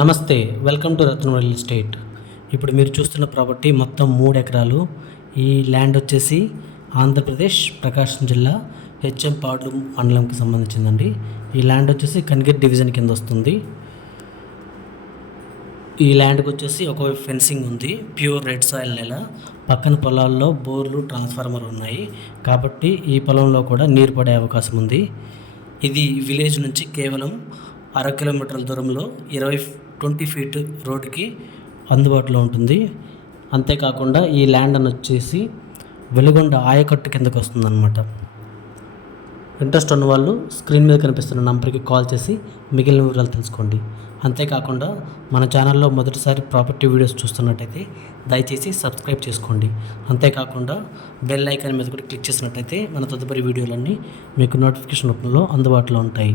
నమస్తే, welcome to Ratnam real estate. ఇప్పుడు మీరు చూస్తున్న ప్రాపర్టీ మొత్తం 3 ఎకరాలు. ఈ ల్యాండ్ వచ్చేసి ఆంధ్రప్రదేశ్ ప్రకాశం జిల్లా హెచ్ఎంపాడు మండలంకి సంబంధించిందండి. ఈ ల్యాండ్ వచ్చేసి కనిగిరి డివిజన్ కింద వస్తుంది. ఈ ల్యాండ్కి వచ్చేసి ఒకవైపు ఫెన్సింగ్ ఉంది, ప్యూర్ రెడ్ సాయిల్ నేల. పక్కన పొలాల్లో బోర్లు, ట్రాన్స్ఫార్మర్ ఉన్నాయి కాబట్టి ఈ పొలంలో కూడా నీరు పడే అవకాశం ఉంది. ఇది విలేజ్ నుంచి కేవలం 1/2 కిలోమీటర్ల దూరంలో 20 ఫీట్ రోడ్డుకి అందుబాటులో ఉంటుంది. అంతేకాకుండా ఈ ల్యాండ్ అని వచ్చేసి వెలుగొండ ఆయకట్టు కిందకు వస్తుందన్నమాట. ఇంట్రెస్ట్ ఉన్న వాళ్ళు స్క్రీన్ మీద కనిపిస్తున్న నంబర్కి కాల్ చేసి మిగిలిన వివరాలు తెలుసుకోండి. అంతేకాకుండా మన ఛానల్లో మొదటిసారి ప్రాపర్టీ వీడియోస్ చూస్తున్నట్టయితే దయచేసి సబ్స్క్రైబ్ చేసుకోండి. అంతేకాకుండా బెల్ ఐకాన్ మీద కూడా క్లిక్ చేసినట్టయితే మన తదుపరి వీడియోలన్నీ మీకు నోటిఫికేషన్ రూపంలో అందుబాటులో ఉంటాయి.